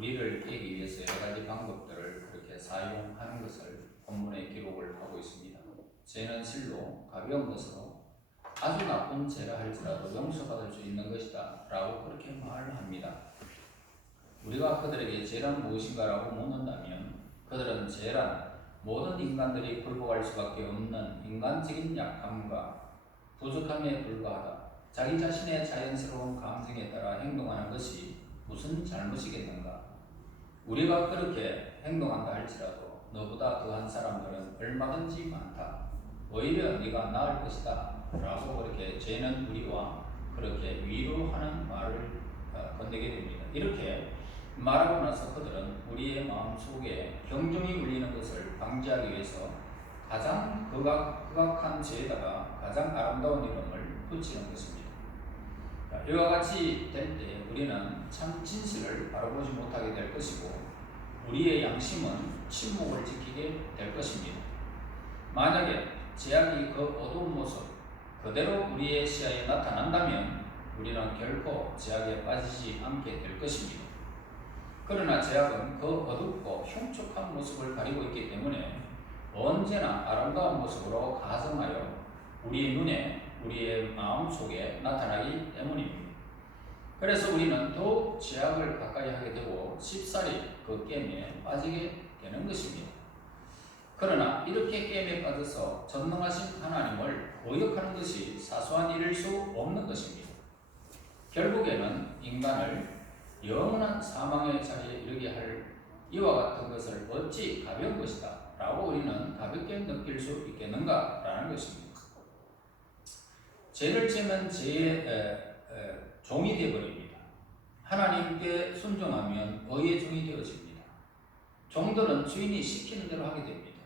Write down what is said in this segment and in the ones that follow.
우리를 깨기 위해서 여러 가지 방법들을 그렇게 사용하는 것을 본문에 기록을 하고 있습니다. 죄는 실로 가벼운 것으로 아주 나쁜 죄라 할지라도 용서받을 수 있는 것이다 라고 그렇게 말을 합니다. 우리가 그들에게 죄란 무엇인가 라고 묻는다면 그들은 죄란 모든 인간들이 굴복할 수밖에 없는 인간적인 약함과 부족함에 불과하다. 자기 자신의 자연스러운 감정에 따라 행동하는 것이 무슨 잘못이겠는가? 우리가 그렇게 행동한다 할지라도 너보다 더한 사람들은 얼마든지 많다. 오히려 네가 나을 것이다 라고 그렇게 죄는 우리와 그렇게 위로하는 말을 건네게 됩니다. 이렇게 말하고 나서 그들은 우리의 마음속에 경종이 울리는 것을 방지하기 위해서 가장 극악한 죄에다가 가장 아름다운 이름을 붙이는 것입니다. 이와 같이 될 때 우리는 참 진실을 바라보지 못하게 될 것이고 우리의 양심은 침묵을 지키게 될 것입니다. 만약에 죄악이 그 어두운 모습 그대로 우리의 시야에 나타난다면 우리는 결코 죄악에 빠지지 않게 될 것입니다. 그러나 죄악은 그 어둡고 흉측한 모습을 가리고 있기 때문에 언제나 아름다운 모습으로 가성하여 우리의 눈에 우리의 마음속에 나타나기 때문입니다. 그래서 우리는 더욱 죄악을 가까이 하게 되고 쉽사리 그 게임에 빠지게 되는 것입니다. 그러나 이렇게 게임에 빠져서 전능하신 하나님을 거역하는 것이 사소한 일일 수 없는 것입니다. 결국에는 인간을 영원한 사망의 자리에 이르게 할 이와 같은 것을 어찌 가벼운 것이다 라고 우리는 가볍게 느낄 수 있겠는가 라는 것입니다. 죄를 지으면 죄의 종이 되어버립니다. 하나님께 순종하면 의의 종이 되어집니다. 종들은 주인이 시키는 대로 하게 됩니다.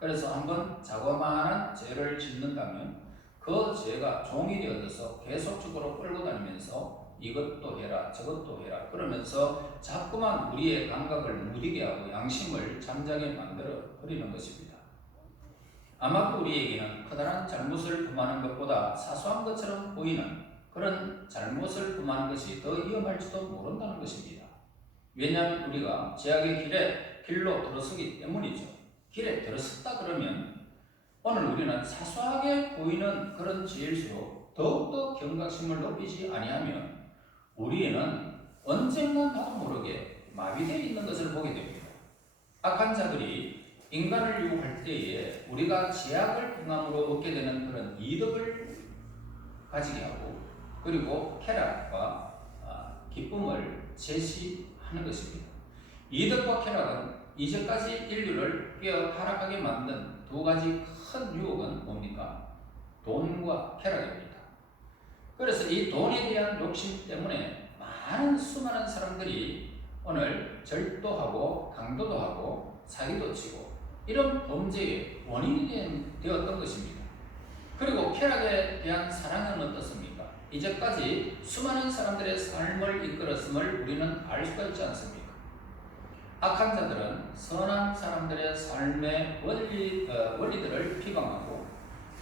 그래서 한번 자그마한 죄를 짓는다면 그 죄가 종이 되어져서 계속적으로 끌고 다니면서 이것도 해라 저것도 해라 그러면서 자꾸만 우리의 감각을 무디게 하고 양심을 잠자게 만들어 버리는 것입니다. 아마도 우리에게는 커다란 잘못을 범하는 것보다 사소한 것처럼 보이는 그런 잘못을 범하는 것이 더 위험할지도 모른다는 것입니다. 왜냐하면 우리가 죄악의 길로 들어서기 때문이죠. 길에 들어섰다 그러면 오늘 우리는 사소하게 보이는 그런 죄일수록 더욱더 경각심을 높이지 아니하면 우리에는 언젠가 나도 모르게 마비되어 있는 것을 보게 됩니다. 악한 자들이 인간을 유혹할 때에 우리가 죄악을 행함으로 얻게 되는 그런 이득을 가지게 하고 그리고 쾌락과 기쁨을 제시하는 것입니다. 이득과 쾌락은 이제까지 인류를 깨어 타락하게 만든 두 가지 큰 유혹은 뭡니까? 돈과 쾌락입니다. 그래서 이 돈에 대한 욕심 때문에 수많은 사람들이 오늘 절도하고 강도도 하고 사기도 치고 이런 범죄의 원인이 되었던 것입니다. 그리고 쾌락에 대한 사랑은 어떻습니까? 이제까지 수많은 사람들의 삶을 이끌었음을 우리는 알 수가 있지 않습니까? 악한 자들은 선한 사람들의 삶의 원리들을 비방하고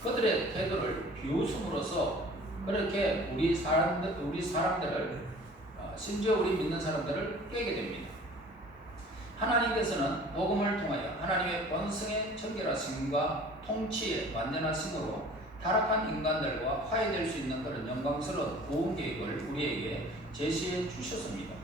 그들의 태도를 비웃음으로써 그렇게 우리 사람들을 심지어 우리 믿는 사람들을 깨게 됩니다. 하나님께서는 복음을 통하여 하나님의 번성의 정결하심과 통치의 완전하심으로 타락한 인간들과 화해될 수 있는 그런 영광스러운 구원 계획을 우리에게 제시해 주셨습니다.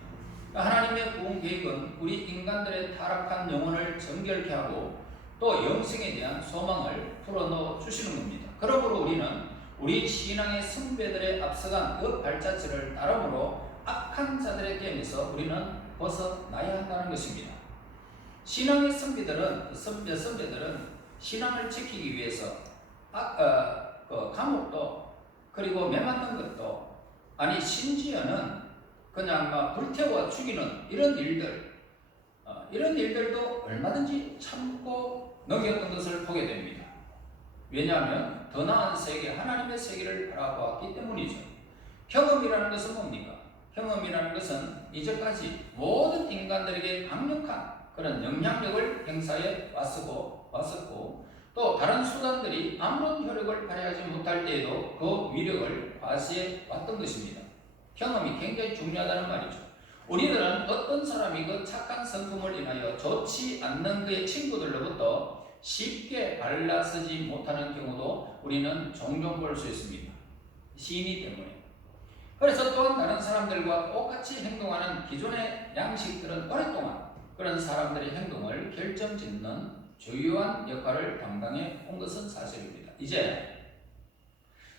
하나님의 구원 계획은 우리 인간들의 타락한 영혼을 정결케 하고 또 영생에 대한 소망을 풀어넣어 주시는 겁니다. 그러므로 우리는 우리 신앙의 선배들의 앞서간 그 발자취를 따름으로 악한 자들의 게임에서 우리는 벗어나야 한다는 것입니다. 신앙의 선배들은 신앙을 지키기 위해서 감옥도 그리고 매맞는 것도 아니 심지어는 그냥 불태워 죽이는 이런 일들도 얼마든지 참고 넘겼던 것을 보게 됩니다. 왜냐하면 더 나은 세계, 하나님의 세계를 바라보았기 때문이죠. 경험이라는 것은 뭡니까? 경험이라는 것은 이제까지 모든 인간들에게 강력한 그런 영향력을 행사해 왔었고 또 다른 수단들이 아무런 효력을 발휘하지 못할 때에도 그 위력을 과시해 왔던 것입니다. 경험이 굉장히 중요하다는 말이죠. 우리들은 어떤 사람이 그 착한 성품을 인하여 좋지 않는 그의 친구들로부터 쉽게 발라서지 못하는 경우도 우리는 종종 볼 수 있습니다. 시인이 때문에. 그래서 또한 다른 사람들과 똑같이 행동하는 기존의 양식들은 오랫동안 그런 사람들의 행동을 결정짓는 주요한 역할을 담당해 온 것은 사실입니다. 이제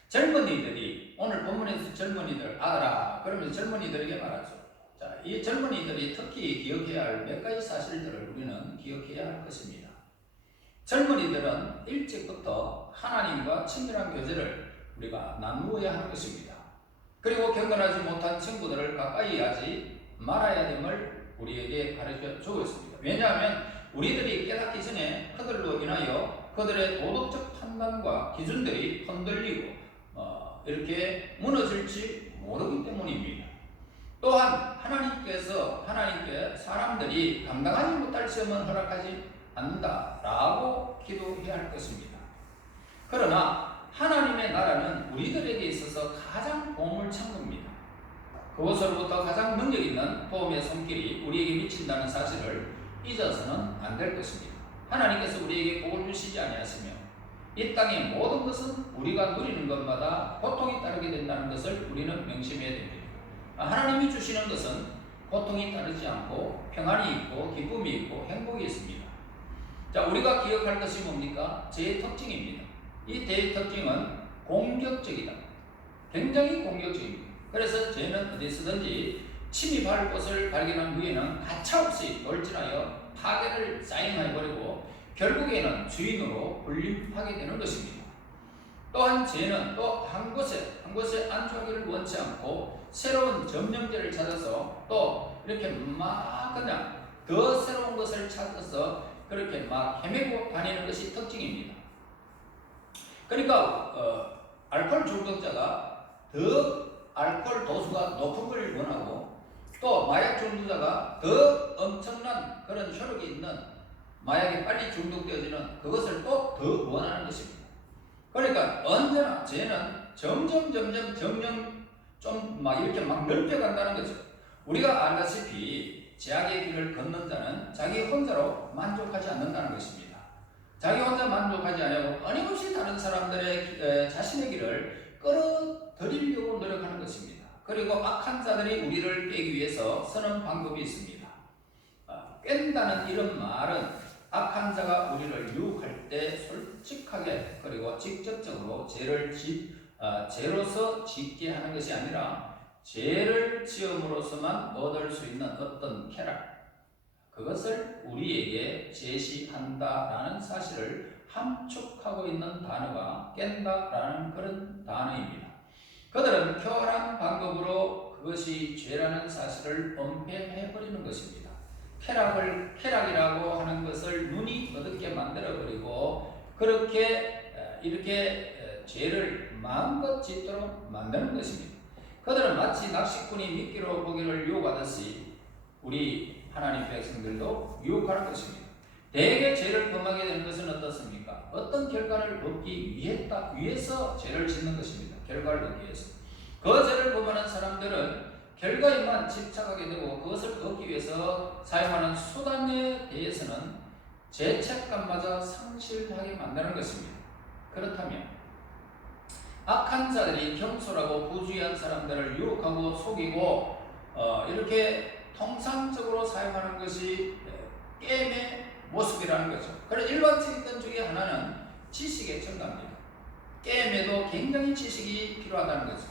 젊은이들이, 오늘 본문에서 젊은이들 알아라 그러면서 젊은이들에게 말하죠. 자, 이 젊은이들이 특히 기억해야 할 몇 가지 사실들을 우리는 기억해야 할 것입니다. 젊은이들은 일찍부터 하나님과 친밀한 교제를 우리가 나누어야 하는 것입니다. 그리고 경건하지 못한 친구들을 가까이 하지 말아야 됨을 우리에게 가르쳐 주고 있습니다. 왜냐하면 우리들이 깨닫기 전에 그들로 인하여 그들의 도덕적 판단과 기준들이 흔들리고 이렇게 무너질지 모르기 때문입니다. 또한 하나님께 사람들이 감당하지 못할 시험은 허락하지 않는다라고 기도해야 할 것입니다. 그러나 하나님의 나라는 우리들에게 있어서 가장 보물 창고입니다. 그것으로부터 가장 능력 있는 도움의 손길이 우리에게 미친다는 사실을 잊어서는 안 될 것입니다. 하나님께서 우리에게 복을 주시지 아니하시며 이 땅의 모든 것은 우리가 누리는 것마다 고통이 따르게 된다는 것을 우리는 명심해야 됩니다. 하나님이 주시는 것은 고통이 따르지 않고 평안이 있고 기쁨이 있고 행복이 있습니다. 자, 우리가 기억할 것이 뭡니까? 죄의 특징입니다. 이 죄의 특징은 공격적이다. 굉장히 공격적입니다. 그래서 죄는 어디서든지 침입할 곳을 발견한 후에는 가차없이 돌진하여 파괴를 쌓임해버리고 결국에는 주인으로 군림하게 되는 것입니다. 또한 죄는 또 한 곳에 안주하기를 원치 않고 새로운 점령제를 찾아서 또 이렇게 막 그냥 더 새로운 것을 찾아서 그렇게 막 헤매고 다니는 것이 특징입니다. 그러니까 알코올 중독자가 더 알코올 도수가 높은 걸 원하고 또 마약 중독자가 더 엄청난 그런 효력이 있는 마약에 빨리 중독되어지는 그것을 또 더 원하는 것입니다. 그러니까 언제나 죄는 점점 정령 좀 막 이렇게 막 넓혀간다는 거죠. 우리가 알다시피 죄악의 길을 걷는 자는 자기 혼자로 만족하지 않는다는 것입니다. 자기 혼자 만족하지 않고 끊임없이 다른 사람들의 자신의 길을 끌어들이려고 노력하는 것입니다. 그리고 악한 자들이 우리를 깨기 위해서 쓰는 방법이 있습니다. 깬다는 이런 말은 악한 자가 우리를 유혹할 때 솔직하게 그리고 직접적으로 죄로서 짓게 하는 것이 아니라 죄를 지음으로써만 얻을 수 있는 어떤 쾌락, 그것을 우리에게 제시한다라는 사실을 함축하고 있는 단어가 깬다라는 그런 단어입니다. 그들은 쾌활한 방법으로 그것이 죄라는 사실을 은폐해버리는 것입니다. 쾌락이라고 하는 것을 눈이 어둡게 만들어버리고 그렇게 이렇게 죄를 마음껏 짓도록 만드는 것입니다. 그들은 마치 낚시꾼이 미끼로 고기를 유혹하듯이 우리 하나님 백성들도 유혹하는 것입니다. 대개 죄를 범하게 되는 것은 어떻습니까? 어떤 결과를 얻기 위해서 죄를 짓는 것입니다. 결과를 얻기 위해서. 그 죄를 범하는 사람들은 결과에만 집착하게 되고 그것을 얻기 위해서 사용하는 수단에 대해서는 죄책감마저 상실하게 만드는 것입니다. 그렇다면 악한 자들이 겸손하고 부주의한 사람들을 유혹하고 속이고 이렇게 통상적으로 사용하는 것이 게임의 모습이라는 거죠. 그래서 일반적인 중에 하나는 지식의 증가입니다. 게임에도 굉장히 지식이 필요하다는 거죠.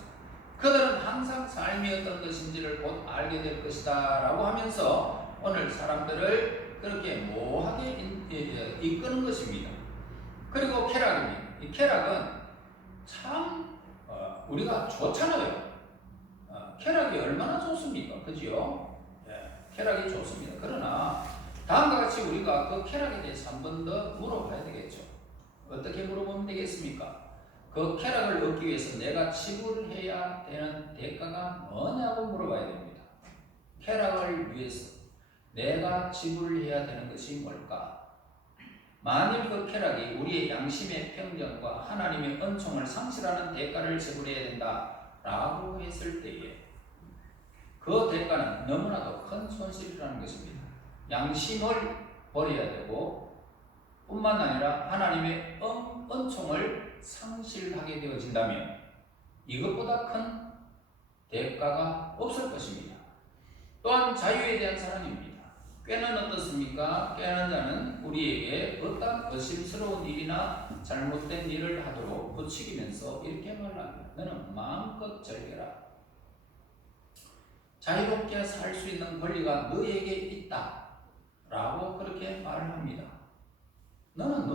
그들은 항상 삶이 어떤 것인지를 곧 알게 될 것이다 라고 하면서 오늘 사람들을 그렇게 모호하게 이끄는 것입니다. 그리고 쾌락입니다. 이 쾌락은 참 우리가 좋잖아요. 쾌락이 얼마나 좋습니까? 그지요? 쾌락이 좋습니다. 그러나 다음과 같이 우리가 그 쾌락에 대해서 한 번 더 물어봐야 되겠죠. 어떻게 물어보면 되겠습니까? 그 쾌락을 얻기 위해서 내가 지불해야 되는 대가가 뭐냐고 물어봐야 됩니다. 쾌락을 위해서 내가 지불해야 되는 것이 뭘까? 만일 그 쾌락이 우리의 양심의 평정과 하나님의 은총을 상실하는 대가를 지불해야 된다라고 했을 때에 그 그 대가는 너무나도 큰 손실이라는 것입니다. 양심을 버려야 되고 뿐만 아니라 하나님의 은총을 상실하게 되어진다면 이것보다 큰 대가가 없을 것입니다. 또한 자유에 대한 사랑입니다. 꾀는 어떻습니까? 꾀는 자는 우리에게 어떤 의심스러운 일이나 잘못된 일을 하도록 부추기면서 이렇게 말합니다. 너는 마음껏 즐겨라. 자유롭게 살 수 있는 권리가 너에게 있다 라고 그렇게 말을 합니다. 너는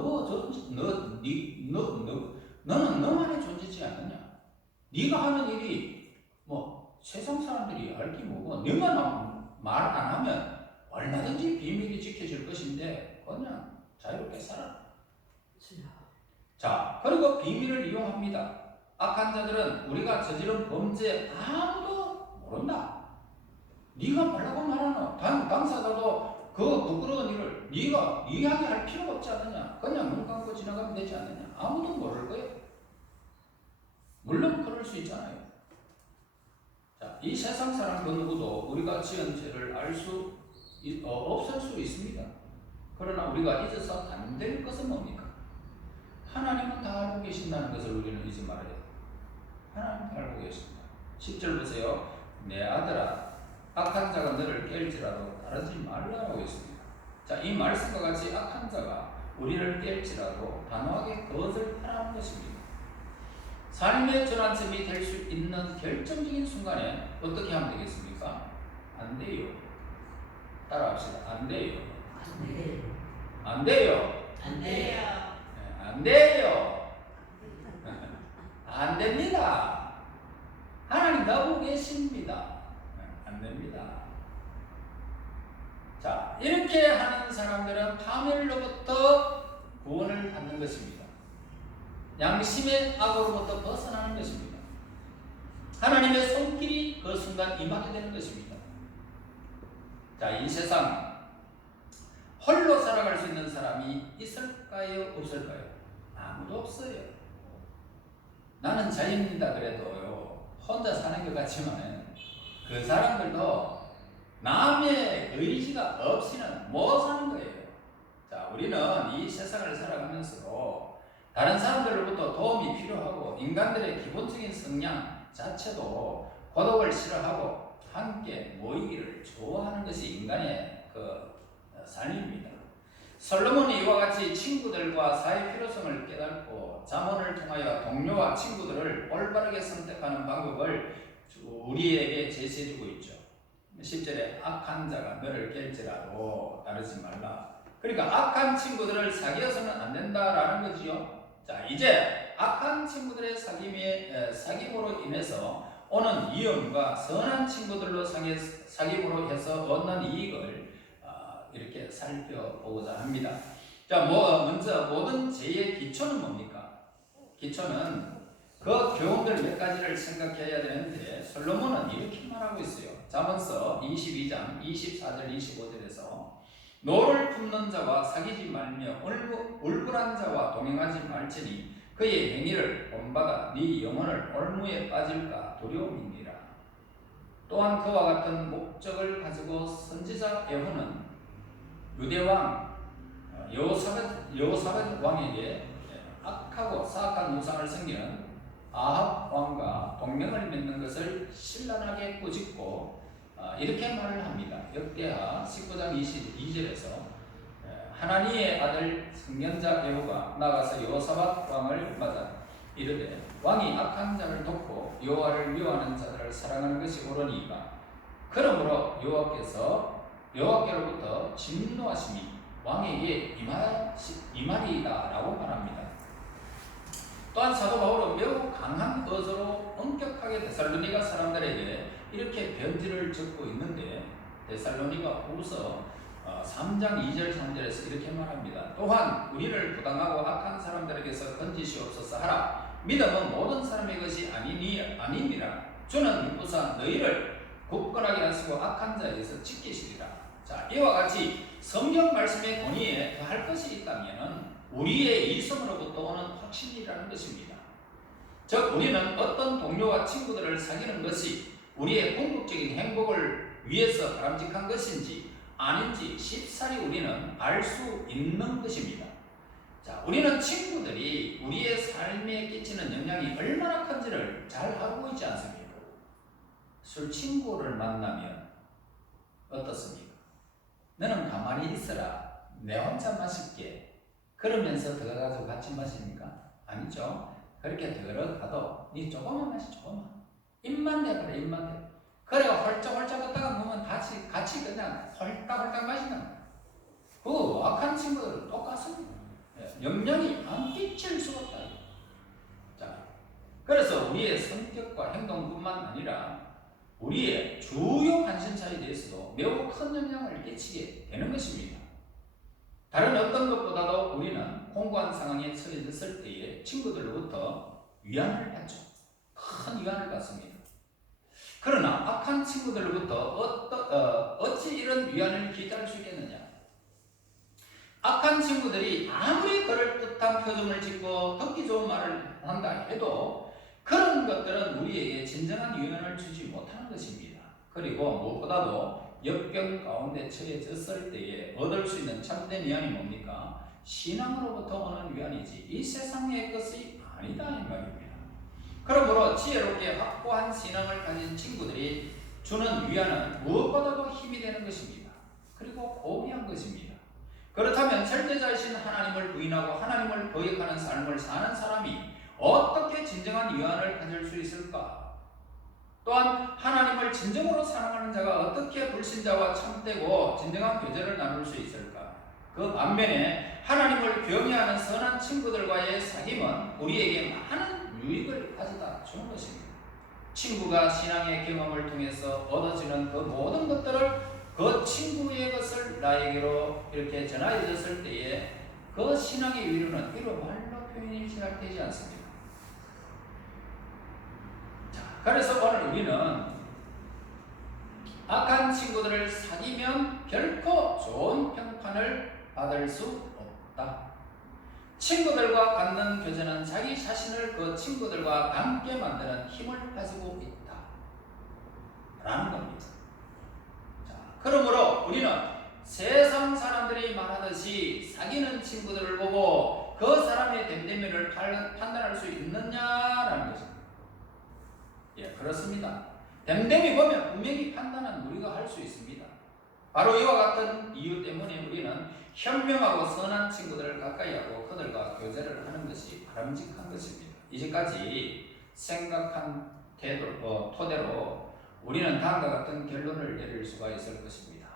너는 너만의 존재지 않느냐? 네가 하는 일이 뭐 세상 사람들이 알기 뭐고 너만 말 안 하면 얼마든지 비밀이 지켜질 것인데 그냥 자유롭게 살아. 자, 그리고 비밀을 이용합니다. 악한 자들은 우리가 저지른 범죄 아무도 모른다. 네가 뭐라고 말하노? 당사자도 그 부끄러운 일을 네가 이야기할 필요가 없지 않느냐? 그냥 눈 감고 지나가면 되지 않느냐? 아무도 모를 거예요. 물론 그럴 수 있잖아요. 자, 이 세상 사람 그 누구도 우리가 지은 죄를 알 수 없을 수 있습니다. 그러나 우리가 잊어서 안 될 것은 뭡니까? 하나님은 다 알고 계신다는 것을 우리는 잊지 말아야 돼요. 하나님 다 알고 계십니다. 10절 보세요. 내 아들아, 악한 자가 너를 깰지라도 따르지 말라고 했습니다. 자, 이 말씀과 같이 악한 자가 우리를 깰지라도 단호하게 그것을 하라는 것입니다. 삶의 전환점이 될 수 있는 결정적인 순간에 어떻게 하면 되겠습니까? 안 돼요. 따라합시다. 안 돼요. 안 돼요. 안 돼요. 안 돼요. 안 돼요. 안 됩니다. 하나님 다 보고 계십니다. 안 됩니다. 자, 이렇게 하는 사람들은 파멸로부터 구원을 받는 것입니다. 양심의 악으로부터 벗어나는 것입니다. 하나님의 손길이 그 순간 임하게 되는 것입니다. 자, 이 세상 홀로 살아갈 수 있는 사람이 있을까요? 없을까요? 아무도 없어요. 나는 자유입니다 그래도요, 혼자 사는 것 같지만 그 사람들도 남의 의지가 없이는 못 사는 거예요. 자, 우리는 이 세상을 살아가면서 다른 사람들로부터 도움이 필요하고 인간들의 기본적인 성향 자체도 고독을 싫어하고 함께 모이기를 좋아하는 것이 인간의 그 삶입니다. 솔로몬이 이와 같이 친구들과 사회 필요성을 깨닫고 잠언을 통하여 동료와 친구들을 올바르게 선택하는 방법을 우리에게 제시해주고 있죠. 10절에 악한 자가 너를 깰지라도 따르지 말라. 그러니까 악한 친구들을 사귀어서는 안 된다라는 거지요. 자, 이제 악한 친구들의 사귐으로 인해서 오는 위험과 선한 친구들로 사귐으로 해서 얻는 이익을 이렇게 살펴보고자 합니다. 자, 먼저 모든 죄의 기초는 뭡니까? 기초는 그 교훈들 몇 가지를 생각해야 되는데 솔로몬은 이렇게 말하고 있어요. 잠언서 22장 24절 25절에서 노를 품는 자와 사귀지 말며 울불한 자와 동행하지 말지니 그의 행위를 본받아 네 영혼을 올무에 빠질까 두려움이니라. 또한 그와 같은 목적을 가지고 선지자 예후는 유대왕 여호사밧 왕에게 악하고 사악한 우상을 섬기는 아합 왕과 동맹을 맺는 것을 신랄하게 꾸짖고 이렇게 말을 합니다. 역대하 19장 22절에서 하나니의 아들 선견자 예후가 나가서 여호사밧 왕을 맞아 이르되 왕이 악한 자를 돕고 여호와를 미워하는 자들을 사랑하는 것이 옳으니까 그러므로 여호와께로부터 진노하심이 왕에게 임하리이다 라고 말합니다. 또한 사도 바울은 매우 강한 어조로 엄격하게 데살로니가 사람들에게 이렇게 편지를 적고 있는데 데살로니가 후서 3장 2절 3절에서 이렇게 말합니다. 또한 우리를 부당하고 악한 사람들에게서 건지시옵소서 하라. 믿음은 모든 사람의 것이 아니니라. 주는 미쁘사 너희를 굳건하게 하시고 악한 자에게서 지키시리라. 자, 이와 같이 성경 말씀의 권위에 더할 것이 있다면 우리의 이성으로부터 오는 확신이라는 것입니다. 즉 우리는 어떤 동료와 친구들을 사귀는 것이 우리의 궁극적인 행복을 위해서 바람직한 것인지 아닌지 쉽사리 우리는 알 수 있는 것입니다. 자, 우리는 친구들이 우리의 삶에 끼치는 영향이 얼마나 큰지를 잘 알고 있지 않습니까? 술 친구를 만나면 어떻습니까? 너는 가만히 있어라. 내 혼자 마실게. 그러면서 들어가서 같이 마십니까? 아니죠. 그렇게 들어가도 니 조금만 마시, 조금만. 입만 대버려, 입만 대. 그래 헐쩍헐쩍 걷다가 보면 같이 그냥 헐떡헐떡 마신다. 그 악한 친구들은 똑같습니다. 영향이 안 끼칠 수가 없다. 자, 그래서 우리의 성격과 행동뿐만 아니라 우리의 주요 관심사에 대해서도 매우 큰 영향을 끼치게 되는 것입니다. 다른 어떤 것보다도 우리는 공고한 상황에 처해졌을 때에 친구들로부터 위안을 받죠. 큰 위안을 받습니다. 그러나 악한 친구들로부터 어찌 이런 위안을 기대할 수 있겠느냐? 악한 친구들이 아무리 그럴듯한 표정을 짓고 듣기 좋은 말을 한다 해도 그런 것들은 우리에게 진정한 위안을 주지 못하는 것입니다. 그리고 무엇보다도 역경 가운데 처해졌을 때에 얻을 수 있는 참된 위안이 뭡니까? 신앙으로부터 오는 위안이지 이 세상의 것이 아니다 이 말입니다. 그러므로 지혜롭게 확고한 신앙을 가진 친구들이 주는 위안은 무엇보다도 힘이 되는 것입니다. 그리고 고귀한 것입니다. 그렇다면 절대자이신 하나님을 부인하고 하나님을 거역하는 삶을 사는 사람이 어떻게 진정한 위안을 가질 수 있을까? 또한 하나님을 진정으로 사랑하는 자가 어떻게 불신자와 참되고 진정한 교제를 나눌 수 있을까? 그 반면에 하나님을 경외하는 선한 친구들과의 사귐은 우리에게 많은 유익을 가져다 주는 것입니다. 친구가 신앙의 경험을 통해서 얻어지는 그 모든 것들을 그 친구의 것을 나에게로 이렇게 전하여졌을 때에 그 신앙의 위로는 이로 말로 표현이 잘 되지 않습니다. 자, 그래서 오늘 우리는 악한 친구들을 사귀면 결코 좋은 평판을 받을 수 없다. 친구들과 갖는 교제는 자기 자신을 그 친구들과 함께 만드는 힘을 가지고 있다 라는 겁니다. 그러므로 우리는 세상 사람들이 말하듯이 사귀는 친구들을 보고 그 사람의 됨됨이를 판단할 수 있느냐라는 것입니다. 예, 그렇습니다. 됨됨이 보면 분명히 판단은 우리가 할 수 있습니다. 바로 이와 같은 이유 때문에 우리는 현명하고 선한 친구들을 가까이 하고 그들과 교제를 하는 것이 바람직한 것입니다. 이제까지 생각한 토대로 우리는 다음과 같은 결론을 내릴 수가 있을 것입니다.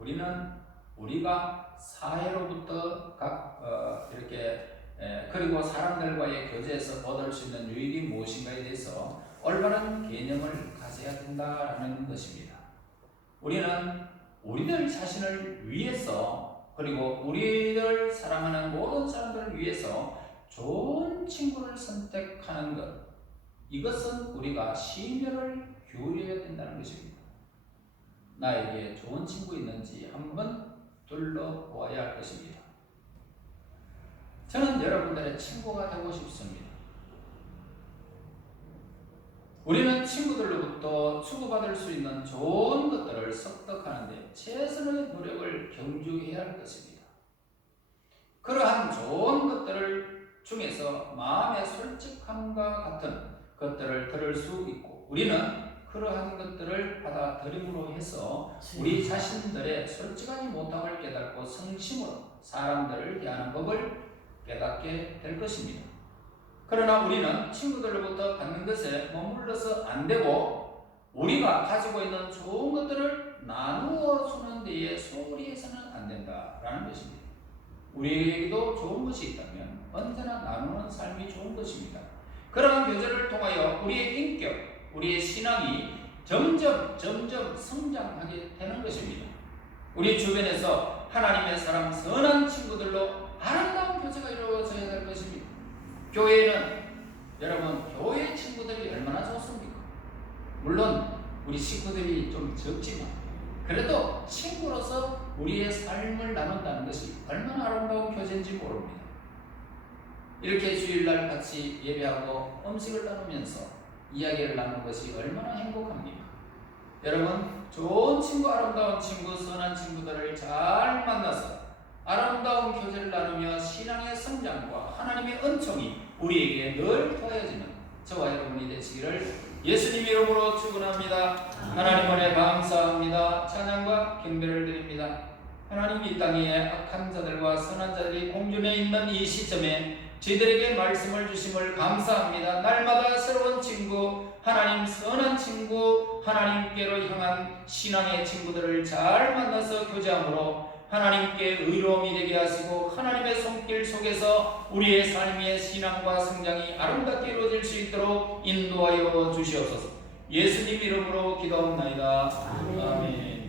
우리는 우리가 사회로부터 그리고 사람들과의 교제에서 얻을 수 있는 유익이 무엇인가에 대해서 올바른 개념을 가져야 된다는 것입니다. 우리는 우리들 자신을 위해서 그리고 우리를 사랑하는 모든 사람들을 위해서 좋은 친구를 선택하는 것, 이것은 우리가 심혈을 기울여야 된다는 것입니다. 나에게 좋은 친구 있는지 한번 둘러보아야 할 것입니다. 저는 여러분들의 친구가 되고 싶습니다. 우리는 친구들로부터 추구받을 수 있는 좋은 것들을 습득하는 데 최선의 노력을 경주해야 할 것입니다. 그러한 좋은 것들을 중에서 마음의 솔직함과 같은 것들을 들을 수 있고 우리는 그러한 것들을 받아들임으로 해서 우리 자신들의 솔직하지 못함을 깨닫고 성심으로 사람들을 대하는 법을 깨닫게 될 것입니다. 그러나 우리는 친구들로부터 받는 것에 머물러서 안 되고 우리가 가지고 있는 좋은 것들을 나누어 주는 데에 소홀히 해서는 안 된다라는 것입니다. 우리에게도 좋은 것이 있다면 언제나 나누는 삶이 좋은 것입니다. 그러한 교제를 통하여 우리의 인격, 우리의 신앙이 점점 성장하게 되는 것입니다. 우리 주변에서 하나님의 사람 선한 친구들로 아름다운 교제가 이루어져야 될 것입니다. 교회는 여러분 교회 친구들이 얼마나 좋습니까? 물론 우리 식구들이 좀 적지만 그래도 친구로서 우리의 삶을 나눈다는 것이 얼마나 아름다운 교제인지 모릅니다. 이렇게 주일날 같이 예배하고 음식을 나누면서 이야기를 나누는 것이 얼마나 행복합니까? 여러분, 좋은 친구, 아름다운 친구, 선한 친구들을 잘 만나서 아름다운 교제를 나누며 신앙의 성장과 하나님의 은총이 우리에게 늘 더해지는 저와 여러분이 되시기를 예수님 이름으로 축원합니다. 하나님 은혜 감사합니다. 찬양과 경배를 드립니다. 하나님, 이 땅에 악한 자들과 선한 자들이 공존해 있는 이 시점에 저희들에게 말씀을 주심을 감사합니다. 날마다 새로운 친구, 하나님 선한 친구, 하나님께로 향한 신앙의 친구들을 잘 만나서 교제함으로 하나님께 의로움이 되게 하시고 하나님의 손길 속에서 우리의 삶의 신앙과 성장이 아름답게 이루어질 수 있도록 인도하여 주시옵소서. 예수님 이름으로 기도합나이다. 아멘.